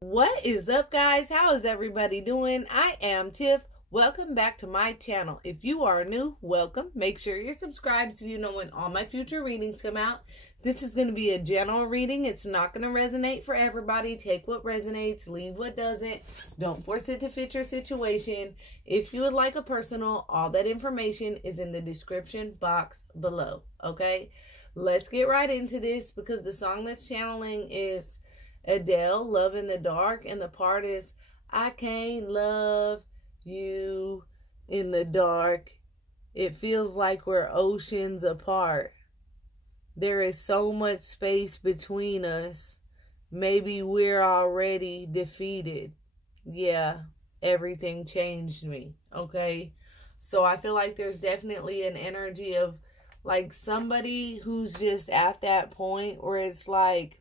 What is up, guys? How is everybody doing? I am Tiff. Welcome back to my channel. If you are new, welcome. Make sure you're subscribed so you know when all my future readings come out. This is going to be a general reading. It's not going to resonate for everybody. Take what resonates, leave what doesn't. Don't force it to fit your situation. If you would like a personal, all that information is in the description box below. Okay? Let's get right into this because the song that's channeling is Adele, Love in the Dark, and the part is, I can't love you in the dark. It feels like we're oceans apart. There is so much space between us. Maybe we're already defeated. Yeah, everything changed me, okay? So I feel like there's definitely an energy of like somebody who's just at that point where it's like,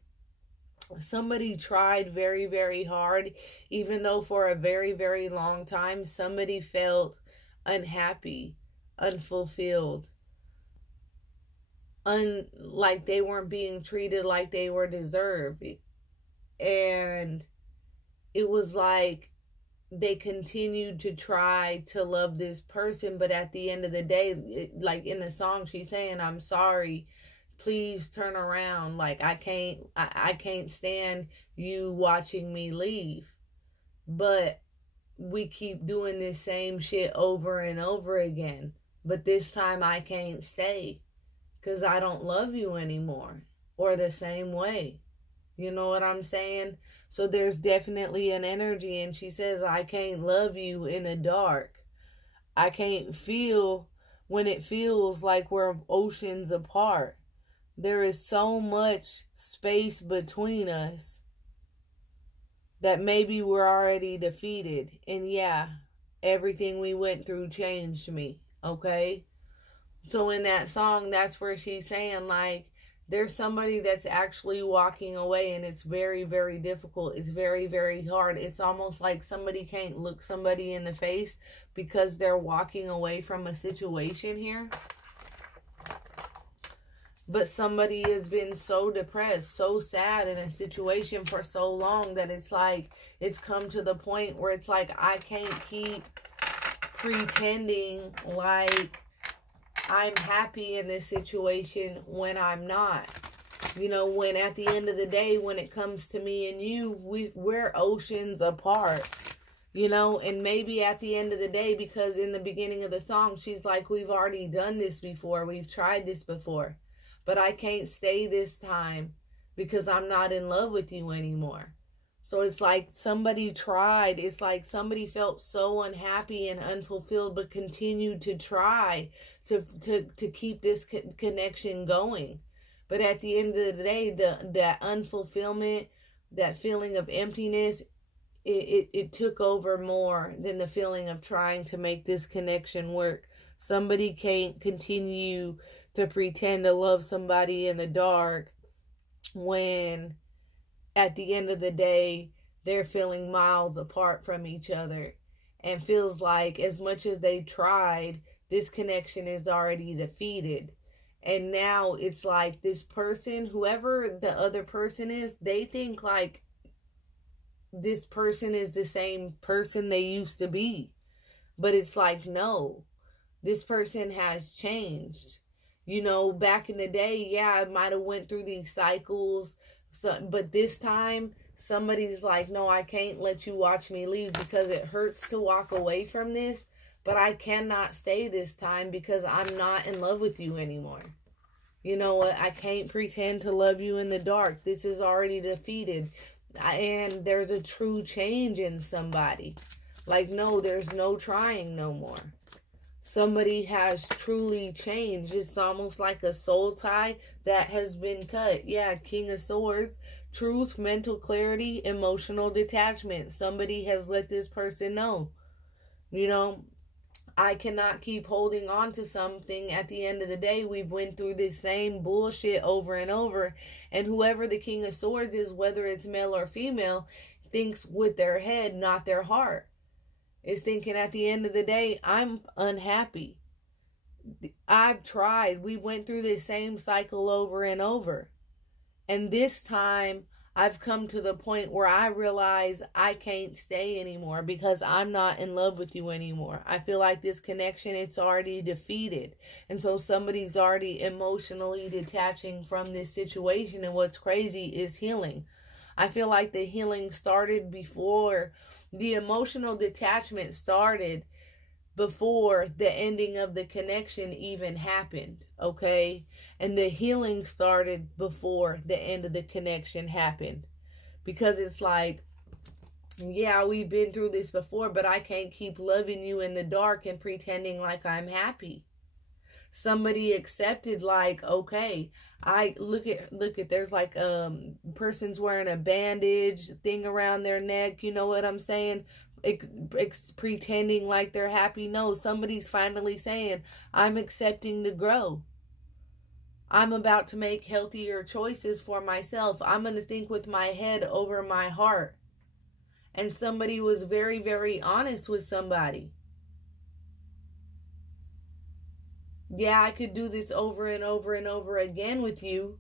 somebody tried very, very hard, even though for a very, very long time, somebody felt unhappy, unfulfilled, like they weren't being treated like they were deserved. And it was like they continued to try to love this person, but at the end of the day, like in the song, she's saying, I'm sorry. Please turn around. Like, I can't stand you watching me leave. But we keep doing this same shit over and over again. But this time I can't stay because I don't love you anymore or the same way. You know what I'm saying? So there's definitely an energy, and she says, I can't love you in the dark. I can't feel when it feels like we're oceans apart. There is so much space between us that maybe we're already defeated. And yeah, everything we went through changed me, okay? So in that song, that's where she's saying, like, there's somebody that's actually walking away, and it's very, very difficult. It's very, very hard. It's almost like somebody can't look somebody in the face because they're walking away from a situation here. But somebody has been so depressed, so sad in a situation for so long that it's like, it's come to the point where it's like, I can't keep pretending like I'm happy in this situation when I'm not. You know, when at the end of the day, when it comes to me and you, we're oceans apart. You know, and maybe at the end of the day, because in the beginning of the song, she's like, we've already done this before. We've tried this before. But I can't stay this time because I'm not in love with you anymore. So it's like somebody tried. It's like somebody felt so unhappy and unfulfilled, but continued to try to keep this connection going. But at the end of the day, that unfulfillment, that feeling of emptiness, it took over more than the feeling of trying to make this connection work. Somebody can't continue to pretend to love somebody in the dark when at the end of the day they're feeling miles apart from each other, and feels like as much as they tried, this connection is already defeated. And now it's like this person, whoever the other person is, they think like this person is the same person they used to be. But it's like, no, this person has changed. You know, back in the day, yeah, I might have went through these cycles. But this time, somebody's like, no, I can't let you watch me leave because it hurts to walk away from this. But I cannot stay this time because I'm not in love with you anymore. You know what? I can't pretend to love you in the dark. This is already defeated. And there's a true change in somebody. Like, no, there's no trying no more. Somebody has truly changed. It's almost like a soul tie that has been cut. Yeah, King of Swords, truth, mental clarity, emotional detachment. Somebody has let this person know. You know, I cannot keep holding on to something. At the end of the day, we've went through this same bullshit over and over. And whoever the King of Swords is, whether it's male or female, thinks with their head, not their heart. Is thinking at the end of the day, I'm unhappy. I've tried. We went through this same cycle over and over. And this time, I've come to the point where I realize I can't stay anymore because I'm not in love with you anymore. I feel like this connection, it's already defeated. And so somebody's already emotionally detaching from this situation. And what's crazy is healing. I feel like the healing started before the emotional detachment started, before the ending of the connection even happened, okay? And the healing started before the end of the connection happened. Because it's like, yeah, we've been through this before, but I can't keep loving you in the dark and pretending like I'm happy. Somebody accepted, like, okay, I look at there's like person's wearing a bandage thing around their neck, you know what I'm saying? Pretending like they're happy. No, somebody's finally saying, I'm accepting to grow. I'm about to make healthier choices for myself. I'm going to think with my head over my heart. And somebody was very, very honest with somebody. Yeah, I could do this over and over and over again with you.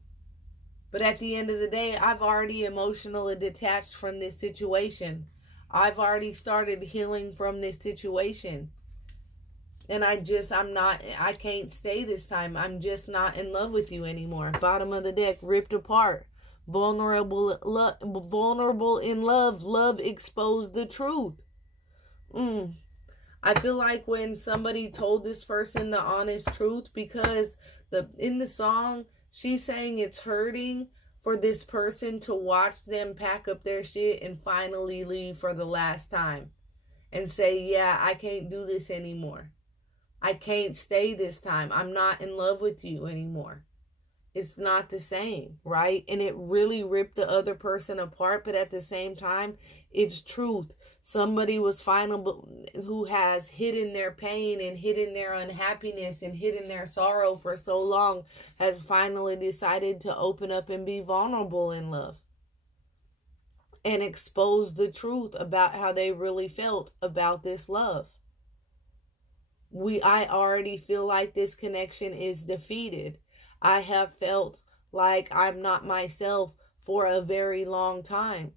But at the end of the day, I've already emotionally detached from this situation. I've already started healing from this situation. And I can't stay this time. I'm just not in love with you anymore. Bottom of the deck, ripped apart. Vulnerable in love. Love exposed the truth. I feel like when somebody told this person the honest truth, because in the song, she's saying it's hurting for this person to watch them pack up their shit and finally leave for the last time. And say, yeah, I can't do this anymore. I can't stay this time. I'm not in love with you anymore. It's not the same, right? And it really ripped the other person apart. But at the same time, it's truth. Somebody was who has hidden their pain and hidden their unhappiness and hidden their sorrow for so long, has finally decided to open up and be vulnerable in love. And expose the truth about how they really felt about this love. I already feel like this connection is defeated. I have felt like I'm not myself for a very long time.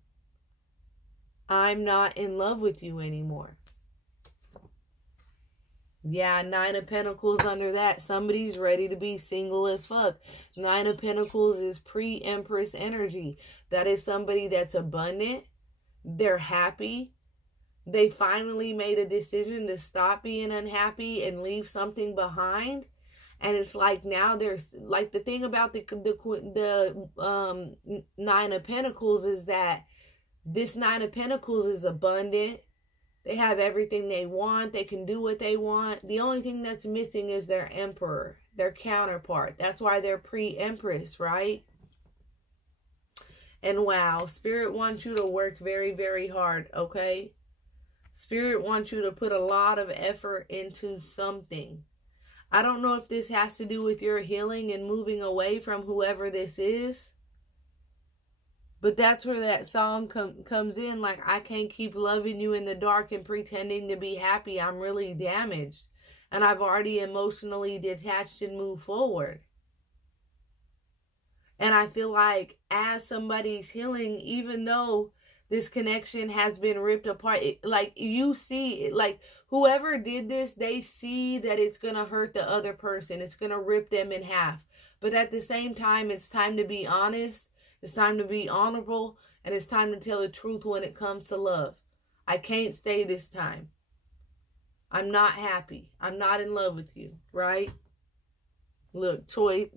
I'm not in love with you anymore. Yeah, 9 of Pentacles under that. Somebody's ready to be single as fuck. 9 of Pentacles is pre-Empress energy. That is somebody that's abundant. They're happy. They finally made a decision to stop being unhappy and leave something behind. And it's like now there's like the thing about the 9 of Pentacles is that this 9 of Pentacles is abundant. They have everything they want. They can do what they want. The only thing that's missing is their Emperor, their counterpart. That's why they're pre-Empress, right? And wow, Spirit wants you to work very, very hard, okay? Spirit wants you to put a lot of effort into something. I don't know if this has to do with your healing and moving away from whoever this is. But that's where that song comes in. Like, I can't keep loving you in the dark and pretending to be happy. I'm really damaged. And I've already emotionally detached and moved forward. And I feel like as somebody's healing, even though this connection has been ripped apart, like you see, like whoever did this, they see that it's going to hurt the other person. It's going to rip them in half. But at the same time, it's time to be honest. It's time to be honorable. And it's time to tell the truth when it comes to love. I can't stay this time. I'm not happy. I'm not in love with you, right? Look, choice,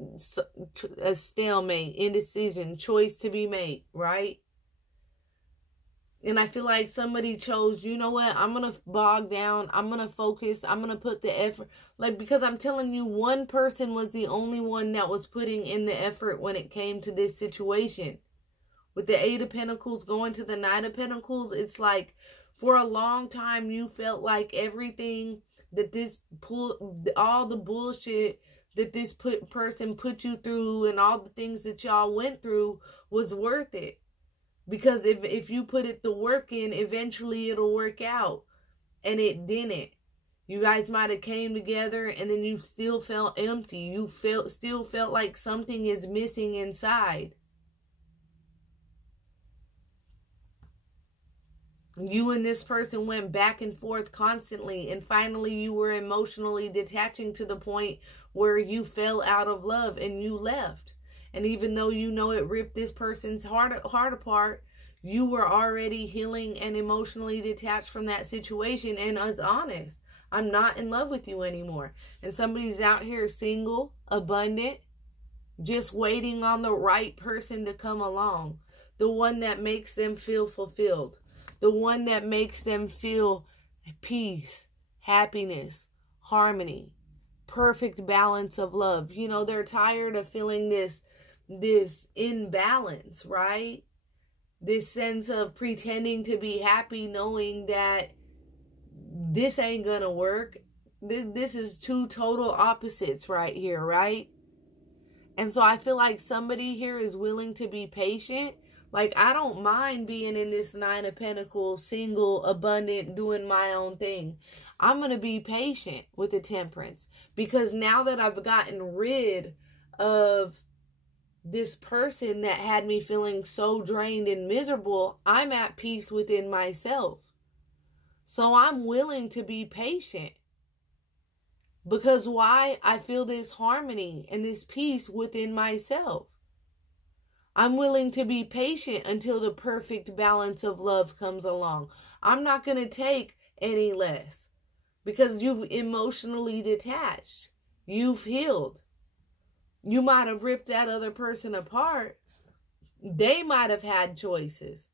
a stalemate, indecision, choice to be made, right? And I feel like somebody chose, you know what, I'm going to bog down. I'm going to focus. I'm going to put the effort. Like, because I'm telling you, one person was the only one that was putting in the effort when it came to this situation. With the 8 of Pentacles going to the 9 of Pentacles, it's like for a long time you felt like everything that all the bullshit that this person put you through and all the things that y'all went through was worth it. Because if you put the work in, eventually it'll work out. And it didn't. You guys might have came together and then you still felt empty. You still felt like something is missing inside. You and this person went back and forth constantly, and finally you were emotionally detaching to the point where you fell out of love and you left. And even though you know it ripped this person's heart apart, you were already healing and emotionally detached from that situation. And as honest, I'm not in love with you anymore. And somebody's out here single, abundant, just waiting on the right person to come along. The one that makes them feel fulfilled. The one that makes them feel peace, happiness, harmony, perfect balance of love. You know, they're tired of feeling this imbalance, right? This sense of pretending to be happy, knowing that this ain't gonna work. This is two total opposites right here, right? And so I feel like somebody here is willing to be patient. Like, I don't mind being in this Nine of Pentacles, single, abundant, doing my own thing. I'm going to be patient with the Temperance. Because now that I've gotten rid of this person that had me feeling so drained and miserable, I'm at peace within myself. So I'm willing to be patient. Because why? I feel this harmony and this peace within myself. I'm willing to be patient until the perfect balance of love comes along. I'm not going to take any less because you've emotionally detached. You've healed. You might have ripped that other person apart. They might have had choices.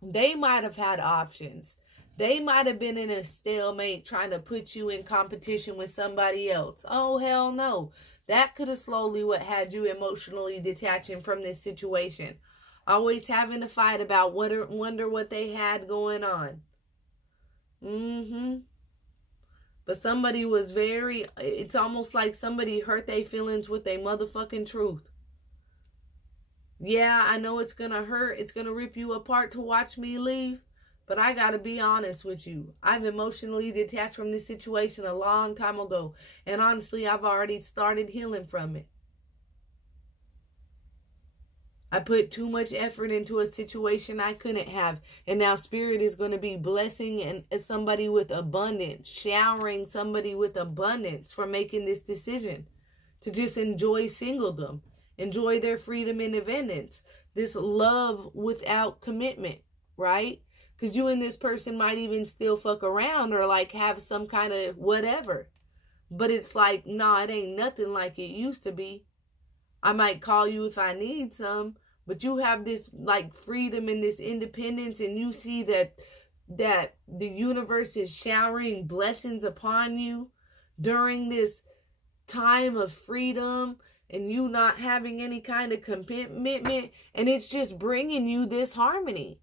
They might have had options. They might have been in a stalemate trying to put you in competition with somebody else. Oh, hell no. That could have slowly what had you emotionally detaching from this situation. Always having to fight about wonder what they had going on. But somebody was it's almost like somebody hurt their feelings with their motherfucking truth. Yeah, I know it's going to hurt. It's going to rip you apart to watch me leave. But I got to be honest with you. I've emotionally detached from this situation a long time ago. And honestly, I've already started healing from it. I put too much effort into a situation I couldn't have. And now Spirit is going to be blessing somebody with abundance. Showering somebody with abundance for making this decision. To just enjoy singledom. Enjoy their freedom and independence. This love without commitment. Right? Because you and this person might even still fuck around or like have some kind of whatever. But it's like, nah, it ain't nothing like it used to be. I might call you if I need some. But you have this like freedom and this independence. And you see that the universe is showering blessings upon you during this time of freedom. And you not having any kind of commitment. And it's just bringing you this harmony.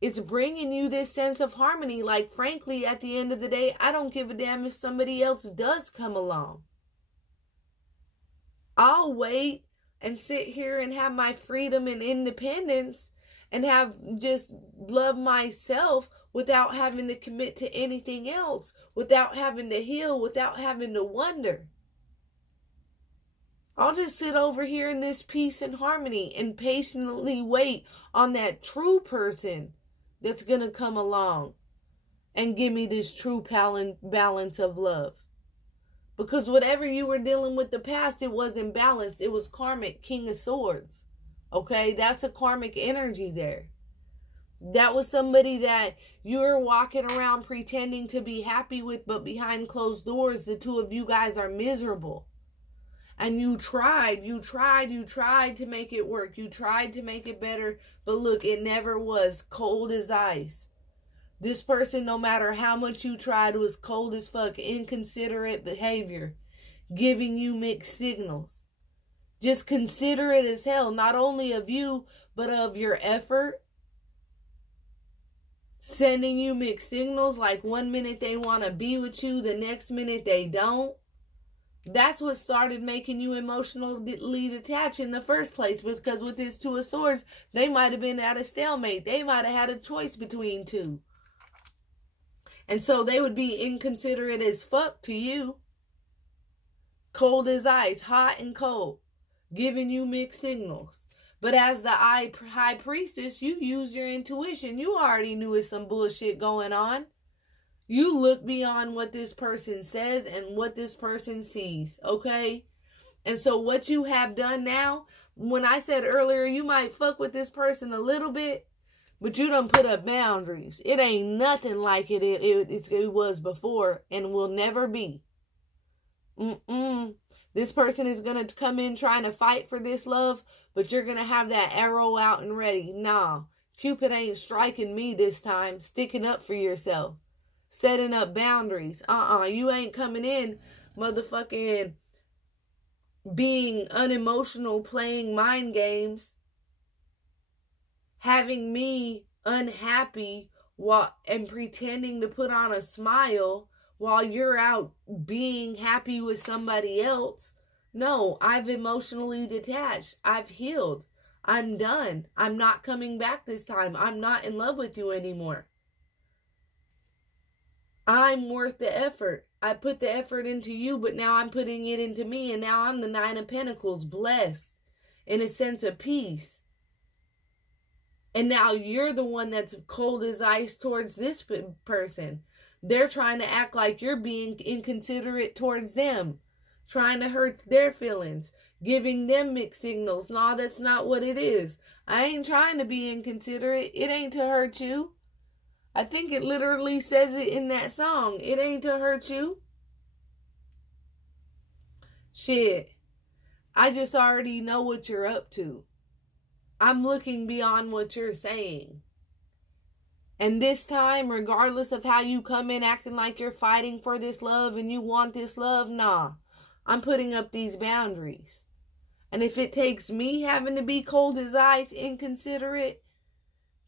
It's bringing you this sense of harmony. Like, frankly, at the end of the day, I don't give a damn if somebody else does come along. I'll wait and sit here and have my freedom and independence and have just love myself without having to commit to anything else, without having to heal, without having to wonder. I'll just sit over here in this peace and harmony and patiently wait on that true person that's going to come along and give me this true balance of love. Because whatever you were dealing with the past, it wasn't balanced. It was karmic, King of Swords. Okay, that's a karmic energy there. That was somebody that you're walking around pretending to be happy with, but behind closed doors, the two of you guys are miserable. And you tried to make it work. You tried to make it better. But look, it never was. Cold as ice. This person, no matter how much you tried, was cold as fuck. Inconsiderate behavior. Giving you mixed signals. Just considerate as hell. Not only of you, but of your effort. Sending you mixed signals. Like 1 minute they want to be with you. The next minute they don't. That's what started making you emotionally detached in the first place. Because with this Two of Swords, they might have been at a stalemate. They might have had a choice between two. And so they would be inconsiderate as fuck to you. Cold as ice, hot and cold. Giving you mixed signals. But as the high priestess, you use your intuition. You already knew it's some bullshit going on. You look beyond what this person says and what this person sees, okay? And so what you have done now, when I said earlier, you might fuck with this person a little bit, but you done put up boundaries. It ain't nothing like it was before and will never be. This person is going to come in trying to fight for this love, but you're going to have that arrow out and ready. Nah, Cupid ain't striking me this time. Sticking up for yourself. Setting up boundaries. You ain't coming in motherfucking being unemotional, playing mind games, having me unhappy and pretending to put on a smile while you're out being happy with somebody else. No, I've emotionally detached. I've healed. I'm done. I'm not coming back this time. I'm not in love with you anymore. I'm worth the effort. I put the effort into you, but now I'm putting it into me, and now I'm the Nine of Pentacles, blessed, in a sense of peace. And now you're the one that's cold as ice towards this person. They're trying to act like you're being inconsiderate towards them, trying to hurt their feelings, giving them mixed signals. No, that's not what it is. I ain't trying to be inconsiderate. It ain't to hurt you. I think it literally says it in that song. It ain't to hurt you. Shit. I just already know what you're up to. I'm looking beyond what you're saying. And this time, regardless of how you come in acting like you're fighting for this love and you want this love, nah. I'm putting up these boundaries. And if it takes me having to be cold as ice, inconsiderate,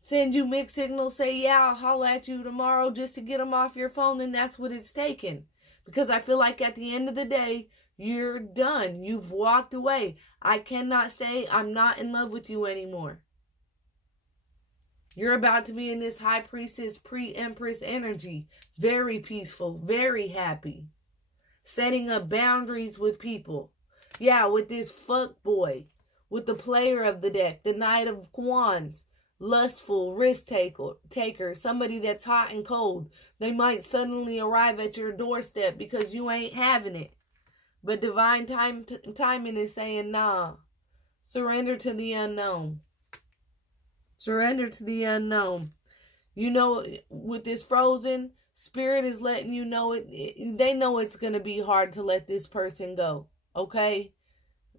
send you mixed signals, say, yeah, I'll holler at you tomorrow just to get them off your phone, then that's what it's taken. Because I feel like at the end of the day, you're done. You've walked away. I cannot say I'm not in love with you anymore. You're about to be in this high priestess, pre-empress energy. Very peaceful, very happy. Setting up boundaries with people. Yeah, with this fuck boy. With the player of the deck, the Knight of Wands. Lustful, risk taker, somebody that's hot and cold. They might suddenly arrive at your doorstep because you ain't having it. But divine timing is saying, nah, surrender to the unknown. Surrender to the unknown. You know, with this frozen, spirit is letting you know they know it's going to be hard to let this person go, okay?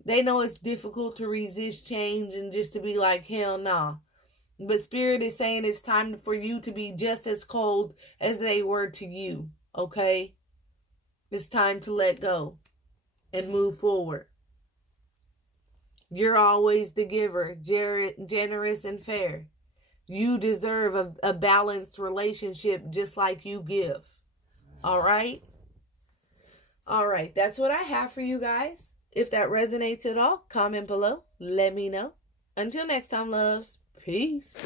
They know it's difficult to resist change and just to be like, hell nah. But Spirit is saying it's time for you to be just as cold as they were to you, okay? It's time to let go and move forward. You're always the giver, generous and fair. You deserve a balanced relationship just like you give. All right? All right, that's what I have for you guys. If that resonates at all, comment below. Let me know. Until next time, loves. Peace.